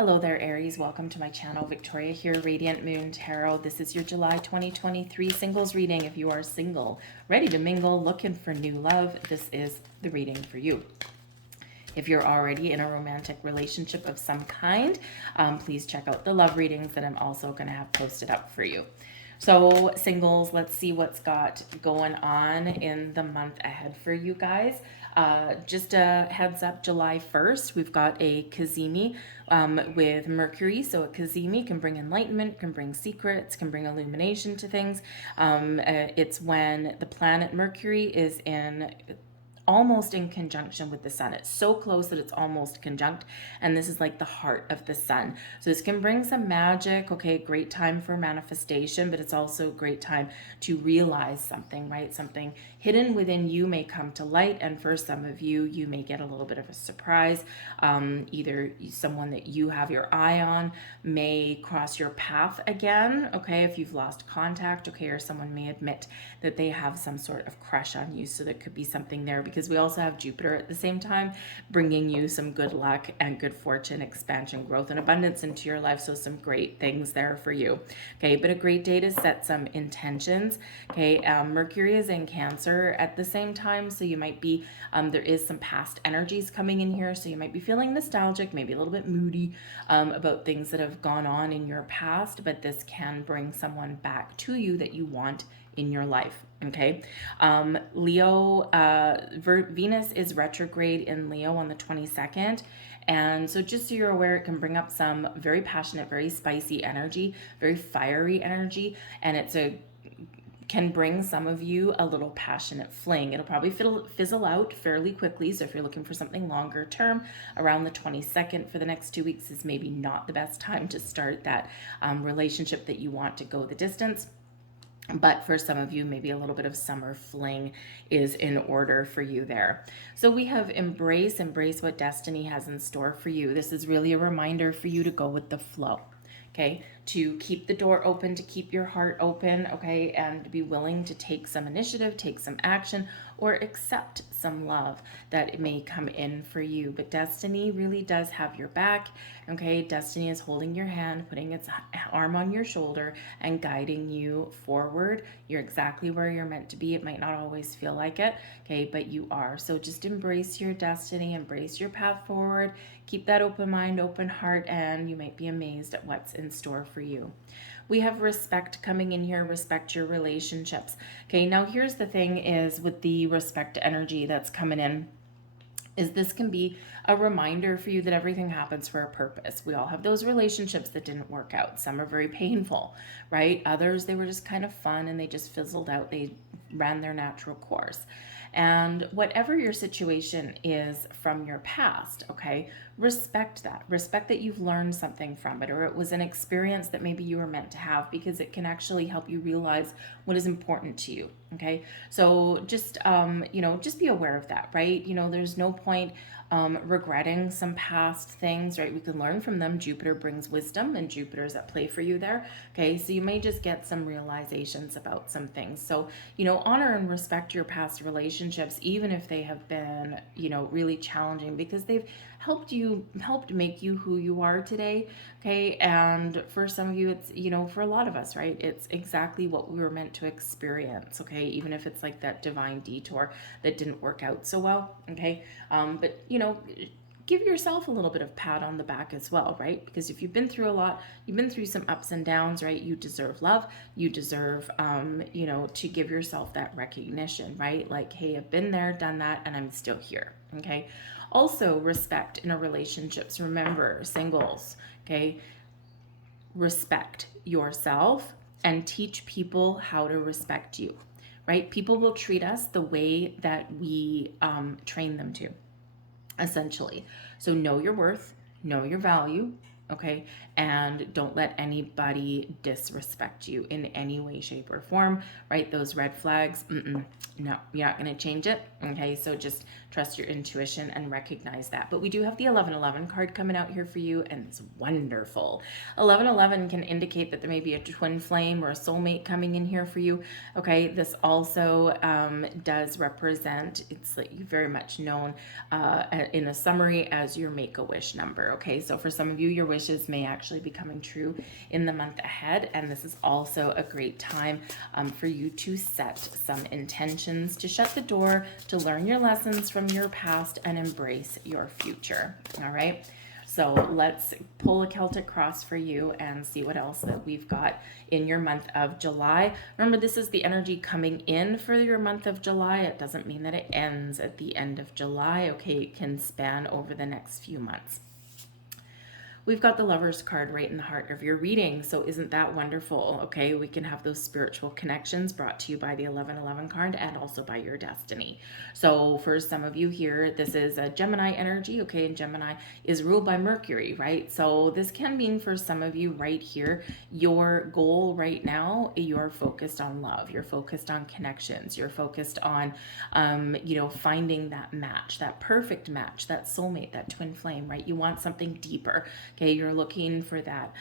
Hello there, Aries. Welcome to my channel. Victoria here, Radiant Moon Tarot. This is your July 2023 singles reading. If you are single, ready to mingle, looking for new love, this is the reading for you. If you're already in a romantic relationship of some kind, please check out the love readings that I'm also going to have posted up for you. So singles, let's see what's got going on in the month ahead for you guys. Just a heads up, July 1st, we've got a Cazimi with Mercury. So a Cazimi can bring enlightenment, can bring secrets, can bring illumination to things. It's when the planet Mercury is almost in conjunction with the sun. It's so close that it's almost conjunct, and this is like the heart of the sun. So this can bring some magic. Okay, great time for manifestation, but it's also a great time to realize something, right? Something hidden within you may come to light, and for some of you, you may get a little bit of a surprise. Either someone that you have your eye on may cross your path again, okay, if you've lost contact, okay, or someone may admit that they have some sort of crush on you. So there could be something there, because we also have Jupiter at the same time bringing you some good luck and good fortune, expansion, growth, and abundance into your life. So some great things there for you. Okay, but a great day to set some intentions. Okay, Mercury is in Cancer at the same time, so you might be, there is some past energies coming in here, so you might be feeling nostalgic, maybe a little bit moody about things that have gone on in your past, but this can bring someone back to you that you want in your life. Okay, Leo, Venus is retrograde in Leo on the 22nd. And so just so you're aware, it can bring up some very passionate, very spicy energy, very fiery energy. And can bring some of you a little passionate fling. It'll probably fizzle out fairly quickly. So if you're looking for something longer term, around the 22nd for the next 2 weeks is maybe not the best time to start that relationship that you want to go the distance. But for some of you, maybe a little bit of summer fling is in order for you there. So we have embrace what destiny has in store for you. This is really a reminder for you to go with the flow. Okay, to keep the door open, to keep your heart open, okay, and to be willing to take some initiative, take some action, or accept some love that it may come in for you. But destiny really does have your back, okay? Destiny is holding your hand, putting its arm on your shoulder, and guiding you forward. You're exactly where you're meant to be. It might not always feel like it, okay, but you are. So just embrace your destiny, embrace your path forward, keep that open mind, open heart, and you might be amazed at what's in store for you. We have respect coming in here, respect your relationships. Okay, now here's the thing is with the respect energy that's coming in, is this can be a reminder for you that everything happens for a purpose. We all have those relationships that didn't work out. Some are very painful, right? Others, they were just kind of fun and they just fizzled out. They ran their natural course. And whatever your situation is from your past, okay, respect that. Respect that you've learned something from it, or it was an experience that maybe you were meant to have, because it can actually help you realize what is important to you, okay? So just, just be aware of that, right? There's no point regretting some past things, right? We can learn from them. Jupiter brings wisdom, and Jupiter's at play for you there, okay? So you may just get some realizations about some things. So, honor and respect your past relationships, even if they have been, really challenging, because they've helped make you who you are today, okay? And for some of you, it's, for a lot of us, right, it's exactly what we were meant to experience, okay? Even if it's like that divine detour that didn't work out so well, okay? But give yourself a little bit of pat on the back as well, right? Because if you've been through a lot, you've been through some ups and downs, right? You deserve love. You deserve, to give yourself that recognition, right? Like, hey, I've been there, done that, and I'm still here, okay? Also, respect in a relationships. Remember, singles, okay? Respect yourself and teach people how to respect you, right? People will treat us the way that we train them to, essentially. So know your worth, know your value, okay? And don't let anybody disrespect you in any way, shape, or form, right? Those red flags, no, you're not going to change it, okay? So just trust your intuition and recognize that. But we do have the 1111 card coming out here for you, and it's wonderful. 1111 can indicate that there may be a twin flame or a soulmate coming in here for you, okay? This also does represent, it's like very much known in a summary as your Make-A-Wish number, okay? So for some of you, your wish wishes may actually be coming true in the month ahead. And this is also a great time for you to set some intentions, to shut the door, to learn your lessons from your past and embrace your future. All right. So let's pull a Celtic cross for you and see what else that we've got in your month of July. Remember, this is the energy coming in for your month of July. It doesn't mean that it ends at the end of July. Okay, it can span over the next few months. We've got the Lovers card right in the heart of your reading. So isn't that wonderful? Okay, we can have those spiritual connections brought to you by the 1111 card and also by your destiny. So for some of you here, this is a Gemini energy, okay, and Gemini is ruled by Mercury, right? So this can mean for some of you right here, your goal right now, you're focused on love, you're focused on connections, you're focused on, finding that match, that perfect match, that soulmate, that twin flame, right? You want something deeper. Okay, you're looking for that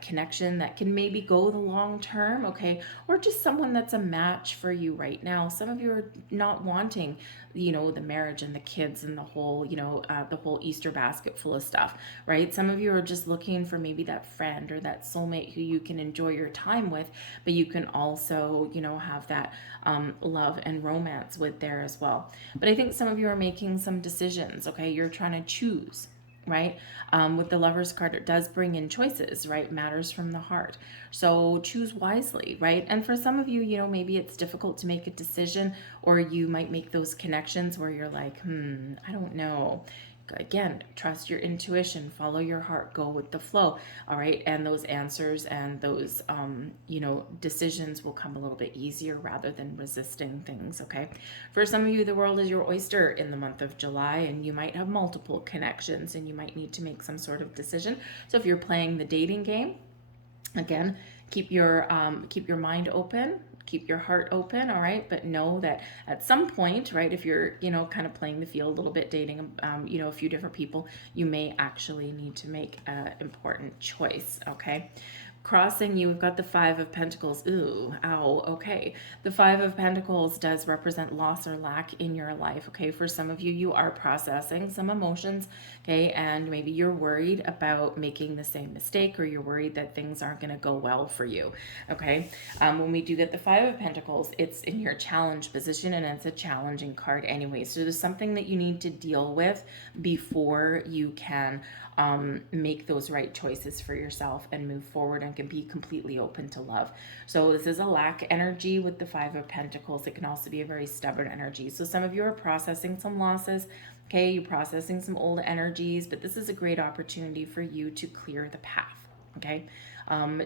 connection that can maybe go the long term, okay, or just someone that's a match for you right now. Some of you are not wanting, the marriage and the kids and the whole Easter basket full of stuff, right? Some of you are just looking for maybe that friend or that soulmate who you can enjoy your time with, but you can also, have that love and romance with there as well. But I think some of you are making some decisions, okay? You're trying to choose, right? With the Lovers card, it does bring in choices, right? Matters from the heart. So choose wisely, right? And for some of you, maybe it's difficult to make a decision, or you might make those connections where you're like, I don't know. Again, trust your intuition, follow your heart, go with the flow. All right. And those answers and those, decisions will come a little bit easier rather than resisting things. Okay. For some of you, the world is your oyster in the month of July, and you might have multiple connections and you might need to make some sort of decision. So if you're playing the dating game, again, keep your mind open, keep your heart open, all right? But know that at some point, right, if you're, kind of playing the field a little bit, dating, a few different people, you may actually need to make an important choice, okay? Crossing you, we've got the Five of Pentacles. Ooh, ow, okay. The Five of Pentacles does represent loss or lack in your life, okay? For some of you, you are processing some emotions, okay? And maybe you're worried about making the same mistake, or you're worried that things aren't going to go well for you, okay? When we do get the Five of Pentacles, it's in your challenge position, and it's a challenging card anyway. So there's something that you need to deal with before you can make those right choices for yourself and move forward and can be completely open to love. So this is a lack energy with the Five of Pentacles. It can also be a very stubborn energy. So some of you are processing some losses. Okay, you're processing some old energies, but this is a great opportunity for you to clear the path. Okay,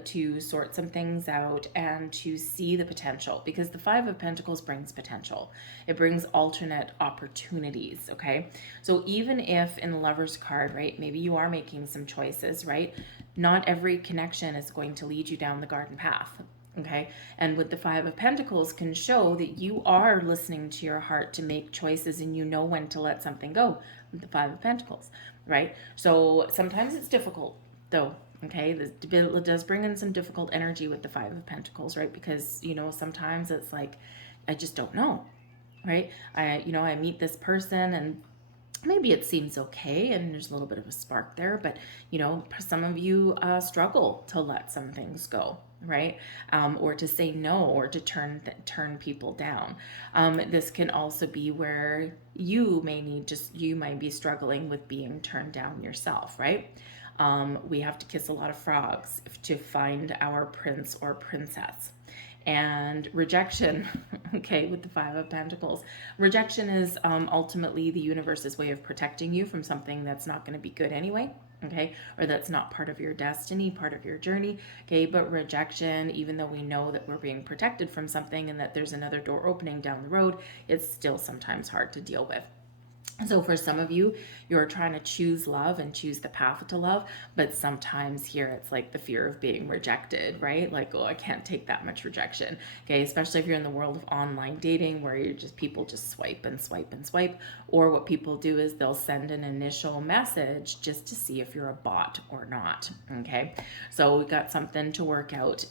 to sort some things out and to see the potential, because the Five of Pentacles brings potential. It brings alternate opportunities, okay? So even if in the Lovers card, right, maybe you are making some choices, right? Not every connection is going to lead you down the garden path, okay? And with the Five of Pentacles can show that you are listening to your heart to make choices, and you know when to let something go with the Five of Pentacles, right? So sometimes it's difficult though. Okay, this does bring in some difficult energy with the Five of Pentacles, right? Because, sometimes it's like, I just don't know, right? I meet this person and maybe it seems okay and there's a little bit of a spark there, but, some of you struggle to let some things go, right? Or to say no, or to turn people down. This can also be where you might be struggling with being turned down yourself, right? We have to kiss a lot of frogs to find our prince or princess. And rejection, okay, with the Five of Pentacles. Rejection is ultimately the universe's way of protecting you from something that's not going to be good anyway, okay, or that's not part of your destiny, part of your journey, okay. But rejection, even though we know that we're being protected from something and that there's another door opening down the road, it's still sometimes hard to deal with. So for some of you, you're trying to choose love and choose the path to love, but sometimes here it's like the fear of being rejected, right? Like, oh, I can't take that much rejection. Okay, especially if you're in the world of online dating where people just swipe and swipe and swipe, or what people do is they'll send an initial message just to see if you're a bot or not. Okay, so we got something to work out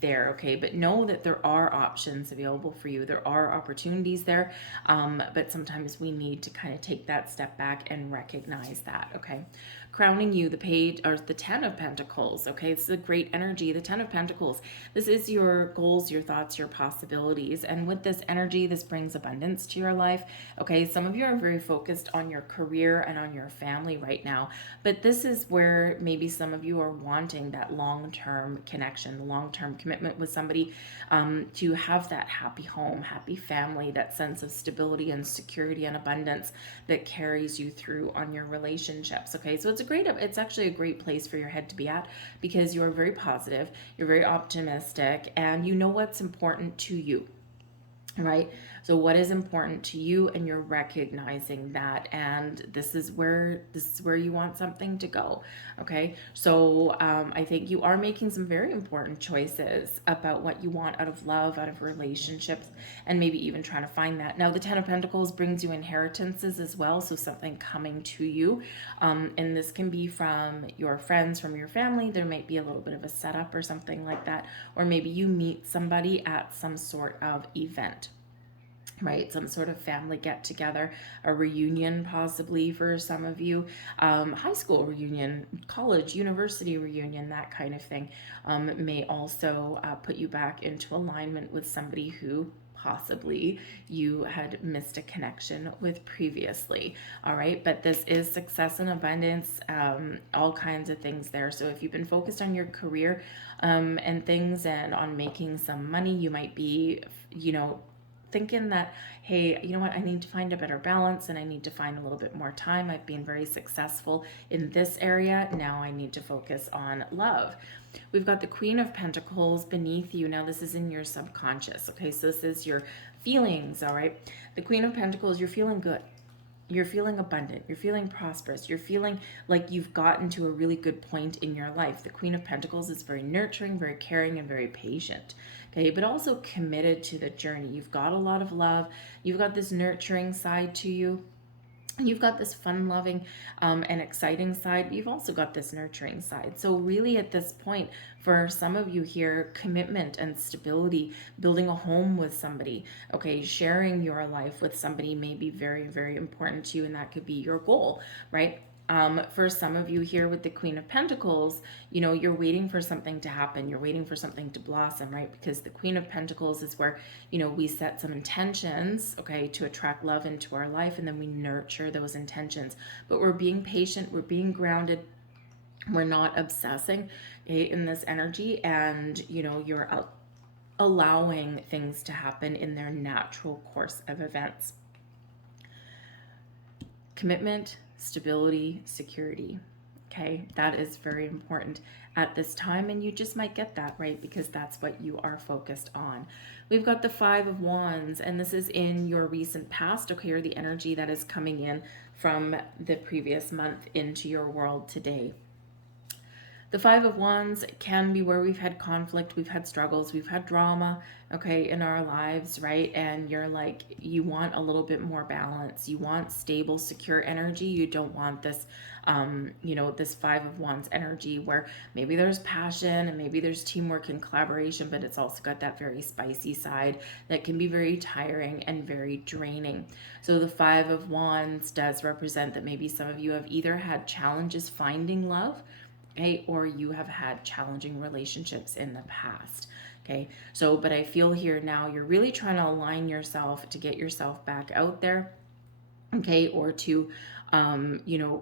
there. Okay, but know that there are options available for you. There are opportunities there, but sometimes we need to kind kind of take that step back and recognize that, okay? Crowning you, the page, or the 10 of Pentacles, okay? This is a great energy. The 10 of Pentacles, this is your goals, your thoughts, your possibilities. And with this energy, this brings abundance to your life, okay? Some of you are very focused on your career and on your family right now, but this is where maybe some of you are wanting that long-term connection, long-term commitment with somebody, to have that happy home, happy family, that sense of stability and security and abundance that carries you through on your relationships, okay? So it's actually a great place for your head to be at, because you're very positive, you're very optimistic, and you know what's important to you, right? So what is important to you, and you're recognizing that, and this is where you want something to go, okay? So I think you are making some very important choices about what you want out of love, out of relationships, and maybe even trying to find that. Now the 10 of Pentacles brings you inheritances as well, so something coming to you, and this can be from your friends, from your family. There might be a little bit of a setup or something like that, or maybe you meet somebody at some sort of event, right? Some sort of family get together, a reunion possibly for some of you, high school reunion, college, university reunion, that kind of thing, may also put you back into alignment with somebody who possibly you had missed a connection with previously. All right, but this is success and abundance, all kinds of things there. So if you've been focused on your career and things, and on making some money, you might be, thinking that, hey, you know what, I need to find a better balance, and I need to find a little bit more time. I've been very successful in this area. Now I need to focus on love. We've got the Queen of Pentacles beneath you. Now this is in your subconscious, okay? So this is your feelings, all right? The Queen of Pentacles, you're feeling good. You're feeling abundant, you're feeling prosperous, you're feeling like you've gotten to a really good point in your life. The Queen of Pentacles is very nurturing, very caring, and very patient, okay, but also committed to the journey. You've got a lot of love, you've got this nurturing side to you, you've got this fun-loving and exciting side, but you've also got this nurturing side. So really at this point, for some of you here, commitment and stability, building a home with somebody, okay, sharing your life with somebody may be very, very important to you, and that could be your goal, right? For some of you here with the Queen of Pentacles, you're waiting for something to happen. You're waiting for something to blossom, right? Because the Queen of Pentacles is where, we set some intentions, okay, to attract love into our life, and then we nurture those intentions. But we're being patient, we're being grounded, we're not obsessing, okay, in this energy, and, you're allowing things to happen in their natural course of events. Commitment, stability, security, okay? That is very important at this time, and you just might get that, right? Because that's what you are focused on. We've got the 5 of Wands, and this is in your recent past, okay, or the energy that is coming in from the previous month into your world today. The 5 of Wands can be where we've had conflict, we've had struggles, we've had drama, okay, in our lives, right? And you're like, you want a little bit more balance. You want stable, secure energy. You don't want this, this 5 of Wands energy where maybe there's passion and maybe there's teamwork and collaboration, but it's also got that very spicy side that can be very tiring and very draining. So the 5 of Wands does represent that maybe some of you have either had challenges finding love, okay, or you have had challenging relationships in the past, okay? So, but I feel here now you're really trying to align yourself to get yourself back out there, okay, or to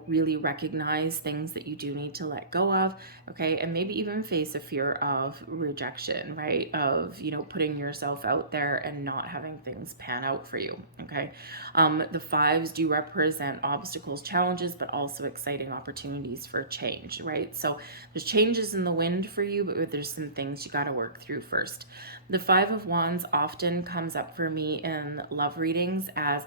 really recognize things that you do need to let go of, okay, and maybe even face a fear of rejection, right, of putting yourself out there and not having things pan out for you, okay. The 5s do represent obstacles, challenges, but also exciting opportunities for change, right? So there's changes in the wind for you, but there's some things you got to work through first. The 5 of Wands often comes up for me in love readings as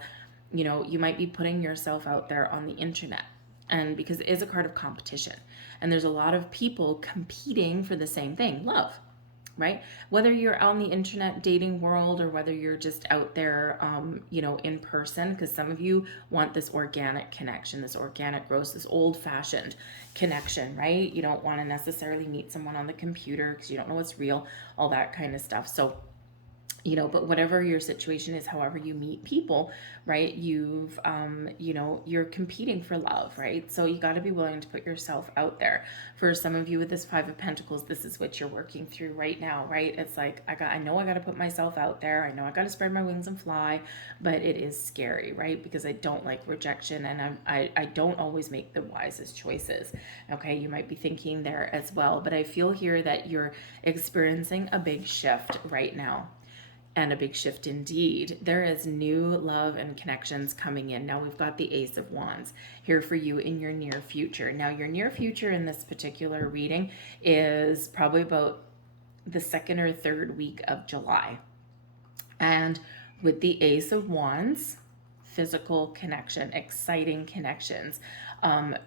you might be putting yourself out there on the internet, and because it is a card of competition, and there's a lot of people competing for the same thing, love, right? Whether you're on the internet dating world or whether you're just out there, in person, because some of you want this organic connection, this organic growth, this old-fashioned connection, right? You don't want to necessarily meet someone on the computer because you don't know what's real, all that kind of stuff. So you know, but whatever your situation is, however you meet people, right, you've you know, you're competing for love, right? So you got to be willing to put yourself out there. For some of you with this Five of Pentacles, this is what you're working through right now, right? It's like, I know I got to put myself out there, I know I got to spread my wings and fly, but it is scary, right? Because I don't like rejection, and I don't always make the wisest choices. Okay, you might be thinking there as well, but I feel here that you're experiencing a big shift right now, and a big shift indeed. There is new love and connections coming in. Now we've got the Ace of Wands here for you in your near future. Now your near future in this particular reading is probably about the second or third week of July. And with the Ace of Wands, physical connection, exciting connections,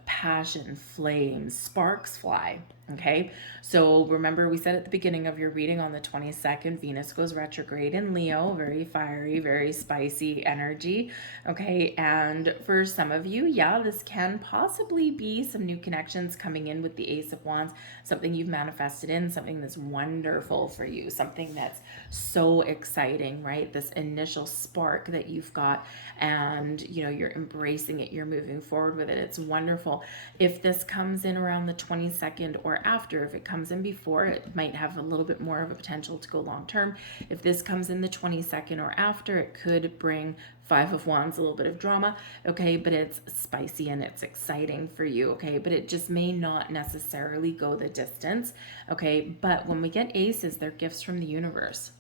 passion, flames, sparks fly. Okay, so remember we said at the beginning of your reading on the 22nd, Venus goes retrograde in Leo, very fiery, very spicy energy. Okay, and for some of you, yeah, this can possibly be some new connections coming in with the Ace of Wands, something you've manifested in, something that's wonderful for you, something that's so exciting, right? This initial spark that you've got, and you know, you're embracing it, you're moving forward with it. It's wonderful. If this comes in around the 22nd or after, if it comes in before, it might have a little bit more of a potential to go long term. If this comes in the 22nd or after, it could bring Five of Wands, a little bit of drama, okay, but it's spicy and it's exciting for you, okay, but it just may not necessarily go the distance, okay. But when we get aces, they're gifts from the universe.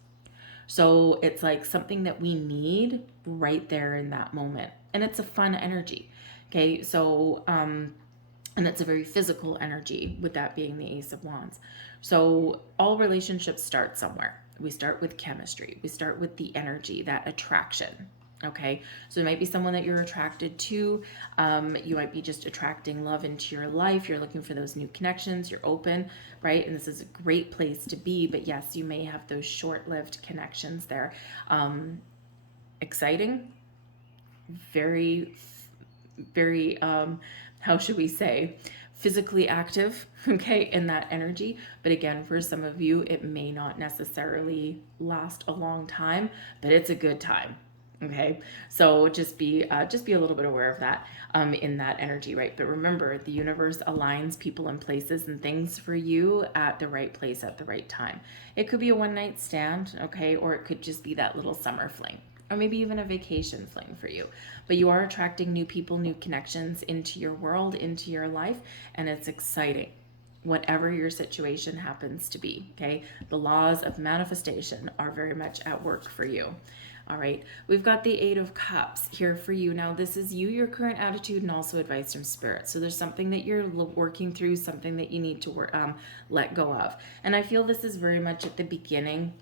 So it's like something that we need right there in that moment. And it's a fun energy. Okay. So, and it's a very physical energy, with that being the Ace of Wands. So all relationships start somewhere. We start with chemistry. We start with the energy, that attraction. Okay, so it might be someone that you're attracted to. You might be just attracting love into your life. You're looking for those new connections. You're open, right? And this is a great place to be. But yes, you may have those short-lived connections there. Exciting, very, very, how should we say, physically active, okay, in that energy. But again, for some of you, it may not necessarily last a long time, but it's a good time. Okay, so just be a little bit aware of that in that energy, right? But remember, the universe aligns people and places and things for you at the right place at the right time. It could be a one-night stand, okay, or it could just be that little summer fling, or maybe even a vacation fling for you. But you are attracting new people, new connections into your world, into your life, and it's exciting, whatever your situation happens to be, okay? The laws of manifestation are very much at work for you. All right, we've got the Eight of Cups here for you. Now, this is you, your current attitude, and also advice from Spirit. So there's something that you're working through, something that you need to let go of. And I feel this is very much at the beginning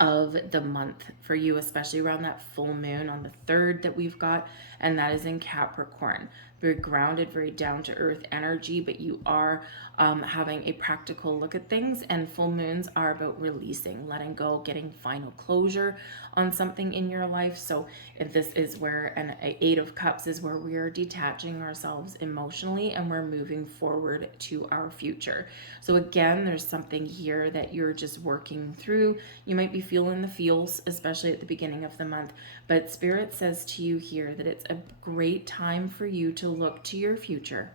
of the month for you, especially around that full moon on the 3rd that we've got, and that is in Capricorn. Very grounded, very down to earth energy, but you are having a practical look at things, and full moons are about releasing, letting go, getting final closure on something in your life. So if this is where an Eight of Cups is where we are detaching ourselves emotionally and we're moving forward to our future. So again, there's something here that you're just working through. You might be feeling the feels, especially at the beginning of the month, but Spirit says to you here that it's a great time for you to look to your future.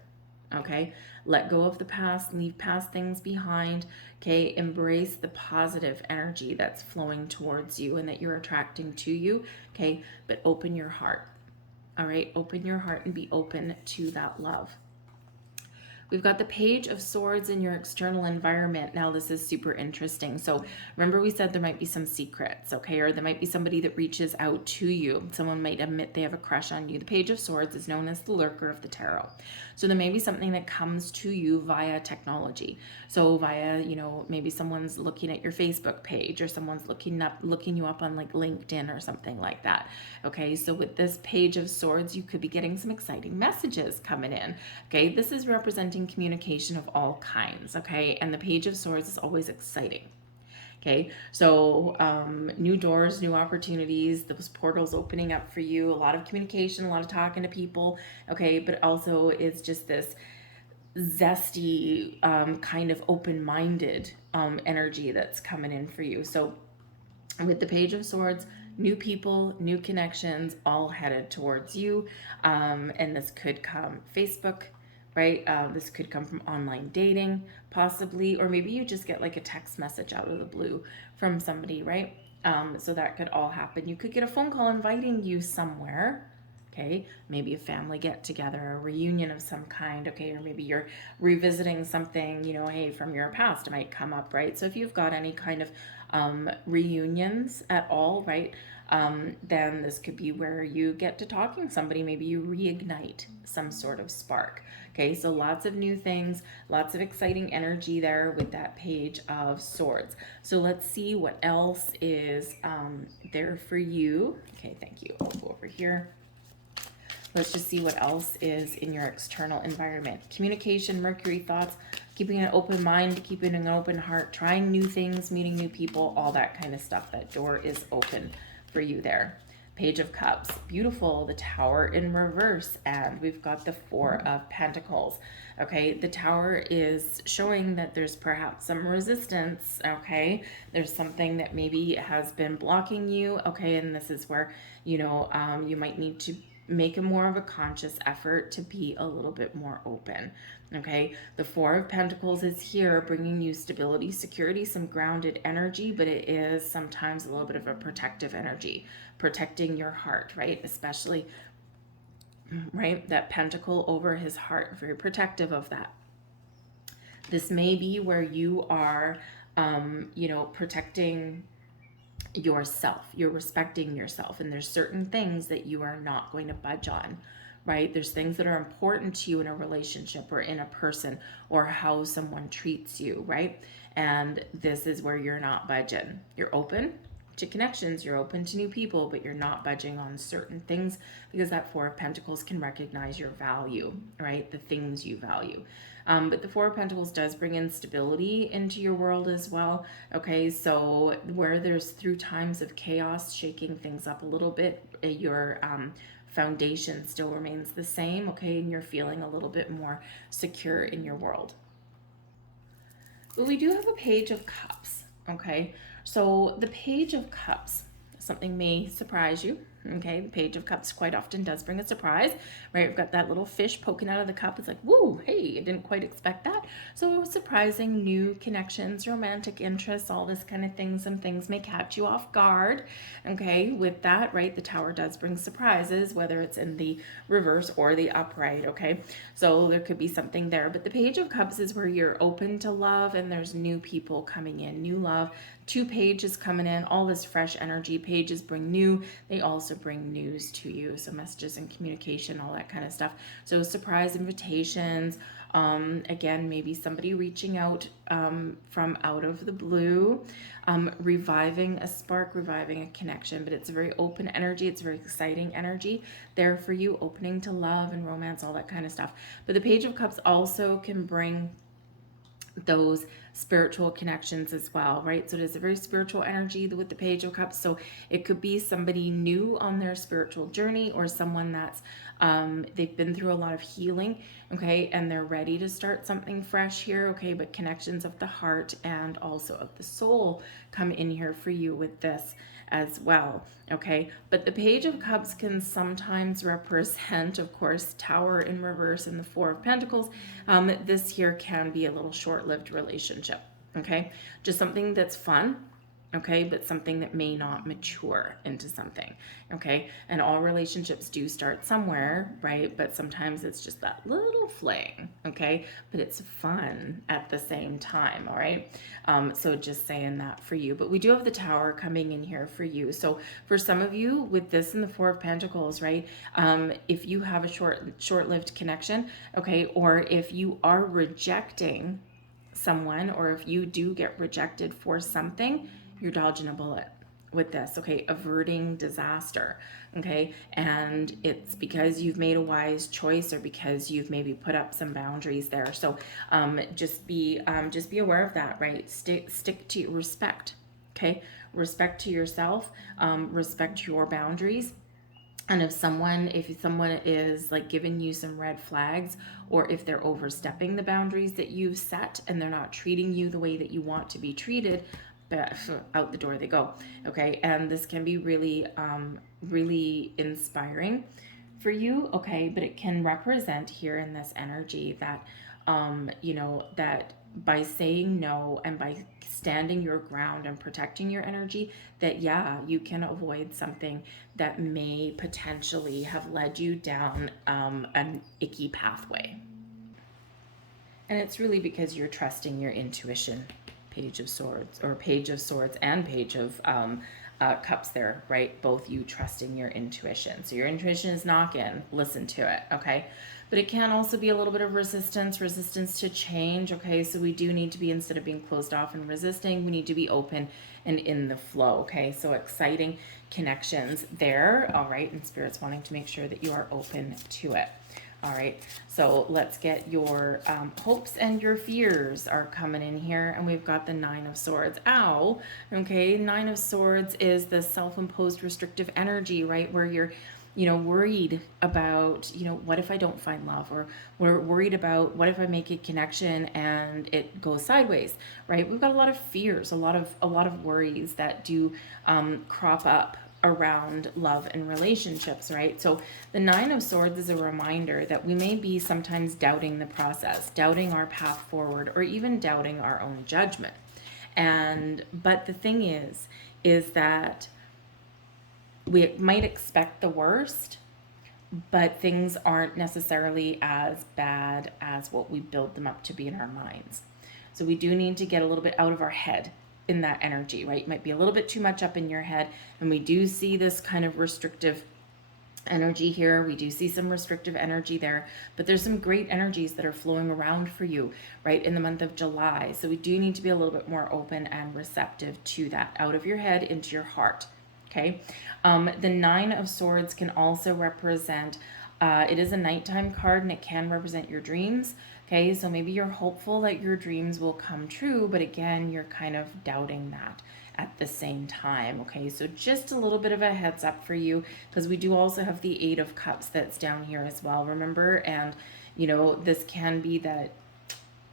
Okay, let go of the past, leave past things behind. Okay, embrace the positive energy that's flowing towards you and that you're attracting to you. Okay, but open your heart. All right, open your heart and be open to that love. We've got the Page of Swords in your external environment. Now, this is super interesting. So remember we said there might be some secrets, okay? Or there might be somebody that reaches out to you. Someone might admit they have a crush on you. The Page of Swords is known as the lurker of the tarot. So there may be something that comes to you via technology. So via, you know, maybe someone's looking at your Facebook page, or someone's looking you up on like LinkedIn or something like that. Okay, so with this Page of Swords, you could be getting some exciting messages coming in. Okay, this is representing communication of all kinds, okay? And the Page of Swords is always exciting. Okay, so new doors, new opportunities, those portals opening up for you, a lot of communication, a lot of talking to people, okay? But also it's just this zesty, kind of open-minded energy that's coming in for you. So with the Page of Swords, new people, new connections, all headed towards you. And this could come Facebook, right? This could come from online dating, possibly, or maybe you just get like a text message out of the blue from somebody, right? So that could all happen. You could get a phone call inviting you somewhere. Okay, maybe a family get together, a reunion of some kind, okay, or maybe you're revisiting something, you know, hey, from your past, it might come up, right? So if you've got any kind of reunions at all, right, then this could be where you get to talking to somebody, maybe you reignite some sort of spark. Okay, so lots of new things, lots of exciting energy there with that Page of Swords. So let's see what else is there for you. Okay, thank you. I'll go over here. Let's just see what else is in your external environment. Communication, Mercury, thoughts, keeping an open mind, keeping an open heart, trying new things, meeting new people, all that kind of stuff. That door is open for you there. Page of Cups, beautiful, the Tower in reverse, and we've got the Four of Pentacles. Okay, the Tower is showing that there's perhaps some resistance, okay? There's something that maybe has been blocking you, okay? And this is where, you know, you might need to make a more of a conscious effort to be a little bit more open. Okay, the Four of Pentacles is here bringing you stability, security, some grounded energy, but it is sometimes a little bit of a protective energy, protecting your heart, right? Especially, right, that pentacle over his heart, very protective of that. This may be where you are, you know, protecting yourself, you're respecting yourself, and there's certain things that you are not going to budge on, right? There's things that are important to you in a relationship or in a person or how someone treats you, right? And this is where you're not budging. You're open to connections, you're open to new people, but you're not budging on certain things because that Four of Pentacles can recognize your value, right? The things you value. But the Four of Pentacles does bring in stability into your world as well. Okay, so where there's through times of chaos, shaking things up a little bit, your foundation still remains the same, okay, and you're feeling a little bit more secure in your world. But we do have a Page of Cups, okay? So the Page of Cups, something may surprise you. Okay, the Page of Cups quite often does bring a surprise, right? We've got that little fish poking out of the cup. It's like, woo, hey, I didn't quite expect that. So it was surprising, new connections, romantic interests, all this kind of things. Some things may catch you off guard. Okay, with that, right, the Tower does bring surprises, whether it's in the reverse or the upright, okay? So there could be something there. But the Page of Cups is where you're open to love and there's new people coming in, new love. Two pages coming in, all this fresh energy. Pages bring new, they also bring news to you. So messages and communication, all that kind of stuff. So surprise invitations, again, maybe somebody reaching out from out of the blue, reviving a spark, reviving a connection, but it's a very open energy. It's a very exciting energy there for you, opening to love and romance, all that kind of stuff. But the Page of Cups also can bring those spiritual connections as well, right? So it is a very spiritual energy with the Page of Cups. So it could be somebody new on their spiritual journey or someone that's they've been through a lot of healing, okay, and they're ready to start something fresh here, okay, but connections of the heart and also of the soul come in here for you with this as well, okay? But the Page of Cups can sometimes represent, of course, Tower in reverse and the Four of Pentacles. This here can be a little short-lived relationship, okay? Just something that's fun, okay, but something that may not mature into something, okay? And all relationships do start somewhere, right? But sometimes it's just that little fling, okay? But it's fun at the same time, all right? So just saying that for you. But we do have the Tower coming in here for you. So for some of you with this and the Four of Pentacles, right? If you have a short-lived connection, okay, or if you are rejecting someone, or if you do get rejected for something, you're dodging a bullet with this, okay? Averting disaster, okay? And it's because you've made a wise choice or because you've maybe put up some boundaries there. So just be aware of that, right? Stick to respect, okay? Respect to yourself, respect your boundaries. And if someone is like giving you some red flags, or if they're overstepping the boundaries that you've set and they're not treating you the way that you want to be treated, out the door they go. Okay, and this can be really, really inspiring for you. Okay, but it can represent here in this energy that, you know, that by saying no and by standing your ground and protecting your energy, that yeah, you can avoid something that may potentially have led you down an icky pathway. And it's really because you're trusting your intuition. Page of Swords, or Page of Swords and Page of Cups there, right? Both you trusting your intuition. So your intuition is knocking, listen to it, okay? But it can also be a little bit of resistance to change, okay? So we do need to be, instead of being closed off and resisting, we need to be open and in the flow, okay? So exciting connections there, all right? And Spirit's wanting to make sure that you are open to it. All right, so let's get your hopes and your fears are coming in here. And we've got the Nine of Swords. Ow. Okay, Nine of Swords is the self-imposed restrictive energy, right? Where you're, you know, worried about, you know, what if I don't find love? Or we're worried about what if I make a connection and it goes sideways, right? We've got a lot of fears, a lot of worries that do crop up around love and relationships, right? So the Nine of Swords is a reminder that we may be sometimes doubting the process, doubting our path forward, or even doubting our own judgment. But the thing is that we might expect the worst, but things aren't necessarily as bad as what we build them up to be in our minds. So we do need to get a little bit out of our head in that energy, right? Might be a little bit too much up in your head. And we do see this kind of restrictive energy here. We do see some restrictive energy there, but there's some great energies that are flowing around for you, right, in the month of July. So we do need to be a little bit more open and receptive to that, out of your head into your heart. Okay. The Nine of Swords can also represent, it is a nighttime card, and it can represent your dreams. Okay, so maybe you're hopeful that your dreams will come true, but again, you're kind of doubting that at the same time. Okay, so just a little bit of a heads up for you, because we do also have the Eight of Cups that's down here as well, remember? And, you know, this can be that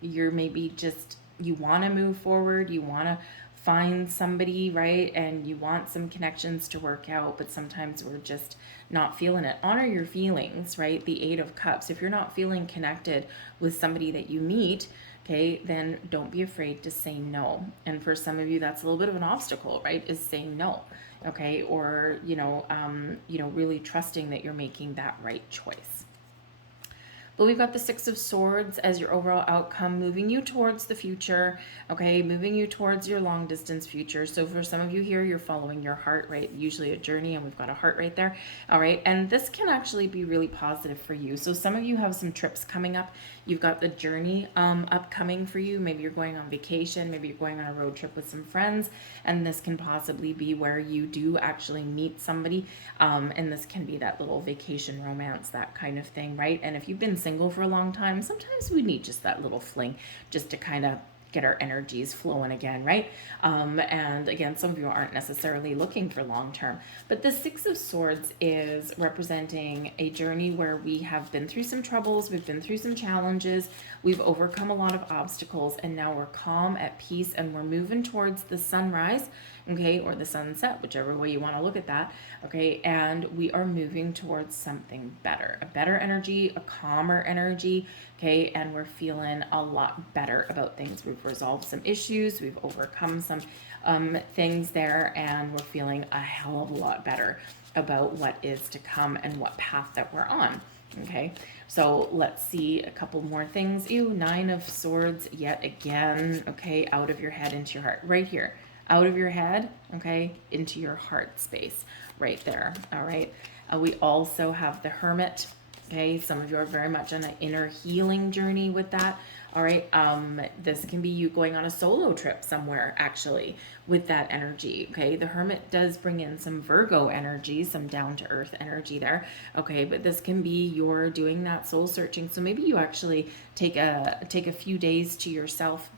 you're maybe just, you want to move forward, you want to find somebody, right? And you want some connections to work out, but sometimes we're just not feeling it. Honor your feelings, right? The Eight of Cups. If you're not feeling connected with somebody that you meet, okay, then don't be afraid to say no. And for some of you, that's a little bit of an obstacle, right? Is saying no, okay? Or, really trusting that you're making that right choice. But we've got the Six of Swords as your overall outcome, moving you towards the future, okay, moving you towards your long distance future. So for some of you here, you're following your heart, right? Usually a journey, and we've got a heart right there, all right? And this can actually be really positive for you. So some of you have some trips coming up. You've got the journey upcoming for you. Maybe you're going on vacation, maybe you're going on a road trip with some friends, and this can possibly be where you do actually meet somebody, and this can be that little vacation romance, that kind of thing, right? And if you've been single for a long time, sometimes we need just that little fling just to kind of get our energies flowing again, right? And again, some of you aren't necessarily looking for long term, but the Six of Swords is representing a journey where we have been through some troubles, we've been through some challenges, we've overcome a lot of obstacles, and now we're calm, at peace, and we're moving towards the sunrise, okay, or the sunset, whichever way you want to look at that, okay, and we are moving towards something better, a better energy, a calmer energy, okay, and we're feeling a lot better about things. We've resolved some issues, we've overcome some things there, and we're feeling a hell of a lot better about what is to come and what path that we're on. Okay, so let's see a couple more things. Ew, Nine of Swords yet again. Okay, out of your head into your heart, right here. Out of your head, okay, into your heart space, right there, all right? We also have the Hermit, okay? Some of you are very much on an inner healing journey with that, all right? This can be you going on a solo trip somewhere, actually, with that energy, okay? The Hermit does bring in some Virgo energy, some down-to-earth energy there, okay? But this can be you're doing that soul searching, so maybe you actually take a few days to yourself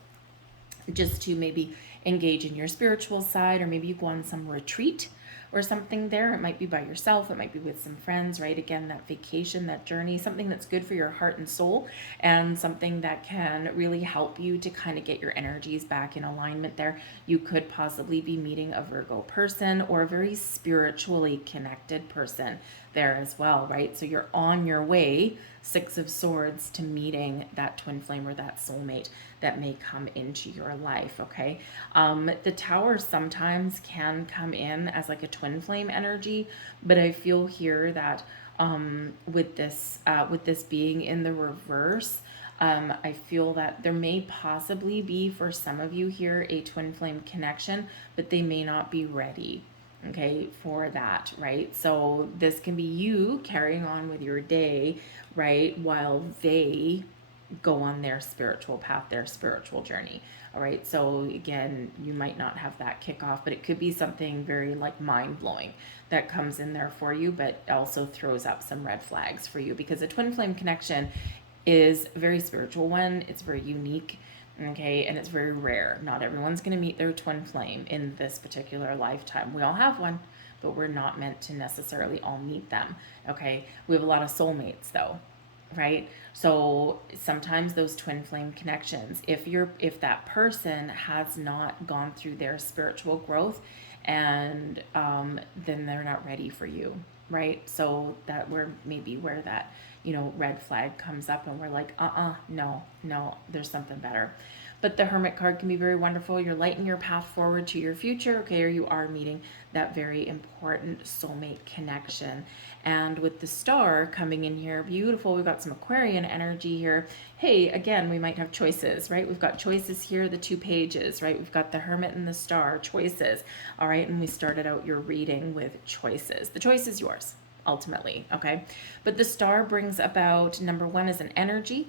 just to maybe engage in your spiritual side, or maybe you go on some retreat, or something there. It might be by yourself, it might be with some friends, right? Again, that vacation, that journey, something that's good for your heart and soul, and something that can really help you to kind of get your energies back in alignment there. You could possibly be meeting a Virgo person or a very spiritually connected person there as well, right? So you're on your way, Six of Swords, to meeting that twin flame or that soulmate that may come into your life, okay? The Tower sometimes can come in as like a twin flame energy, but I feel here that with this being in the reverse, I feel that there may possibly be for some of you here a twin flame connection, but they may not be ready, okay, for that, right? So this can be you carrying on with your day, right, while they go on their spiritual path, their spiritual journey. All right. So again, you might not have that kickoff, but it could be something very like mind blowing that comes in there for you, but also throws up some red flags for you, because a twin flame connection is a very spiritual one. It's very unique. Okay. And it's very rare. Not everyone's going to meet their twin flame in this particular lifetime. We all have one, but we're not meant to necessarily all meet them. Okay. We have a lot of soulmates though, right? So sometimes those twin flame connections, if that person has not gone through their spiritual growth, and then they're not ready for you, right? So that where maybe where that red flag comes up, and we're like, no, there's something better. But the Hermit card can be very wonderful. You're lighting your path forward to your future, okay, or you are meeting that very important soulmate connection. And with the Star coming in here, beautiful, we've got some Aquarian energy here. Hey, again, we might have choices, right? We've got choices here, the 2 pages, right? We've got the Hermit and the Star, choices, all right? And we started out your reading with choices. The choice is yours, ultimately, okay? But the Star brings about, number 1 is an energy.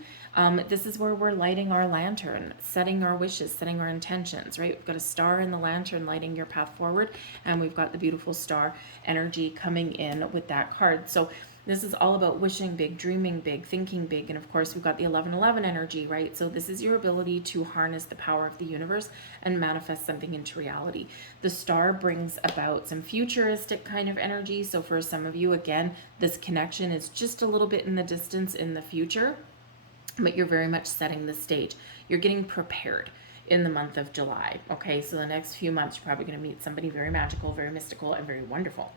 This is where we're lighting our lantern, setting our wishes, setting our intentions, right? We've got a star in the lantern lighting your path forward, and we've got the beautiful Star energy coming in with that card. So this is all about wishing big, dreaming big, thinking big. And of course, we've got the 1111 energy, right? So this is your ability to harness the power of the universe and manifest something into reality. The Star brings about some futuristic kind of energy. So for some of you, again, this connection is just a little bit in the distance in the future, but you're very much setting the stage. You're getting prepared in the month of July. Okay, so the next few months, you're probably going to meet somebody very magical, very mystical, and very wonderful.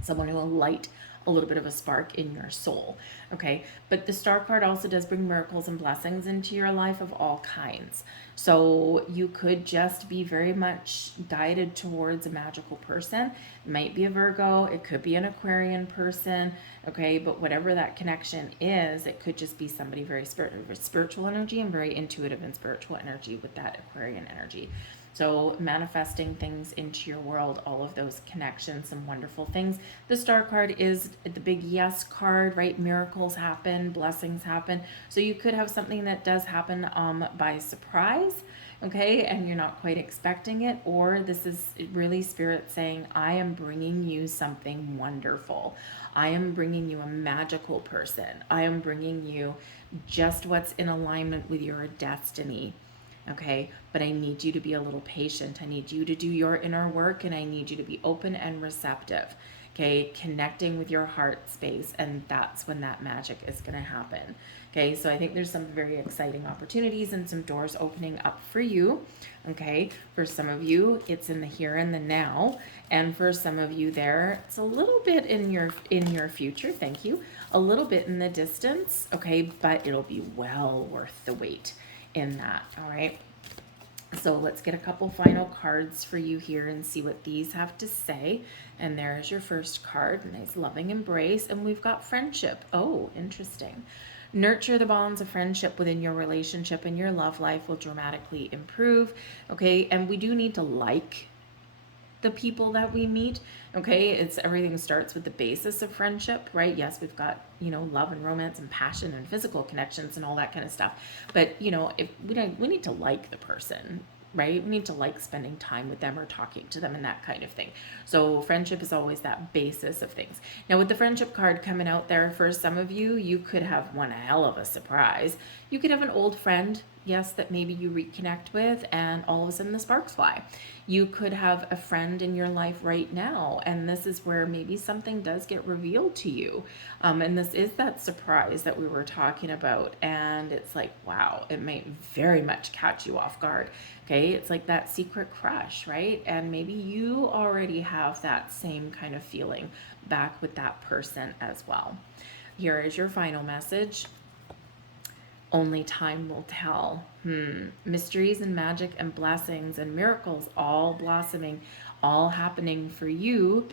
Someone who will light a little bit of a spark in your soul. Okay, but the Star card also does bring miracles and blessings into your life of all kinds. So you could just be very much guided towards a magical person. It might be a Virgo, it could be an Aquarian person, okay, but whatever that connection is, it could just be somebody very spiritual energy and very intuitive and spiritual energy with that Aquarian energy. So manifesting things into your world, all of those connections, some wonderful things. The Star card is the big yes card, right? Miracles happen, blessings happen. So you could have something that does happen by surprise, okay, and you're not quite expecting it, or this is really Spirit saying, I am bringing you something wonderful. I am bringing you a magical person. I am bringing you just what's in alignment with your destiny. Okay, but I need you to be a little patient. I need you to do your inner work, and I need you to be open and receptive. Okay, connecting with your heart space, and that's when that magic is going to happen. Okay, so I think there's some very exciting opportunities and some doors opening up for you. Okay, for some of you, it's in the here and the now, and for some of you there, it's a little bit in your future. Thank you. A little bit in the distance. Okay, but it'll be well worth the wait in that. All right, so let's get a couple final cards for you here and see what these have to say. And there's your first card, nice loving embrace, and we've got friendship. Oh, interesting. Nurture the bonds of friendship within your relationship, and your love life will dramatically improve. Okay, and we do need to like the people that we meet. Okay, it's everything starts with the basis of friendship, right? Yes, we've got love and romance and passion and physical connections and all that kind of stuff, but if we need to like the person, right? We need to like spending time with them or talking to them and that kind of thing. So friendship is always that basis of things. Now with the friendship card coming out there, for some of you, you could have one hell of a surprise. You could have an old friend yes, that maybe you reconnect with and all of a sudden the sparks fly. You could have a friend in your life right now, and this is where maybe something does get revealed to you. And this is that surprise that we were talking about. And it's like, wow, it may very much catch you off guard. Okay, it's like that secret crush, right? And maybe you already have that same kind of feeling back with that person as well. Here is your final message. Only time will tell. Mysteries and magic and blessings and miracles all blossoming, all happening for you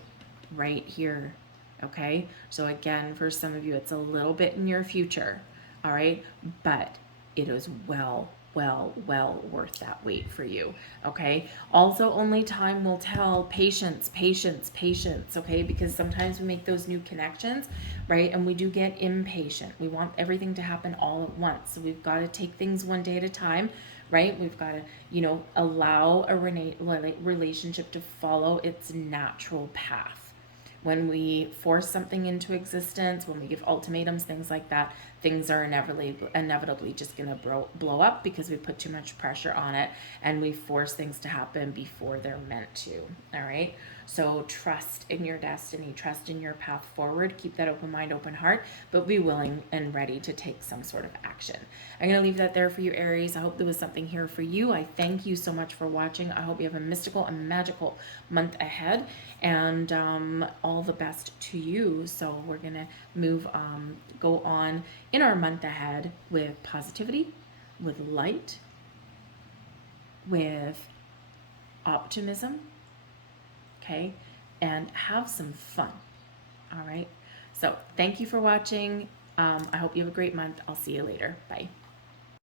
right here. Okay? So again, for some of you, it's a little bit in your future. All right? But it is well worth that wait for you. Okay? Also, only time will tell. Patience, patience, patience. Okay? Because sometimes we make those new connections, right? And we do get impatient. We want everything to happen all at once. So we've got to take things one day at a time, right? We've got to, allow a relationship to follow its natural path. When we force something into existence, when we give ultimatums, things like that, things are inevitably just going to blow up because we put too much pressure on it and we force things to happen before they're meant to. All right. So trust in your destiny, trust in your path forward, keep that open mind, open heart, but be willing and ready to take some sort of action. I'm going to leave that there for you, Aries. I hope there was something here for you. I thank you so much for watching. I hope you have a mystical and magical month ahead, and all the best to you. So we're going to go on in our month ahead with positivity, with light, with optimism, okay, and have some fun. All right. So thank you for watching. I hope you have a great month. I'll see you later. Bye.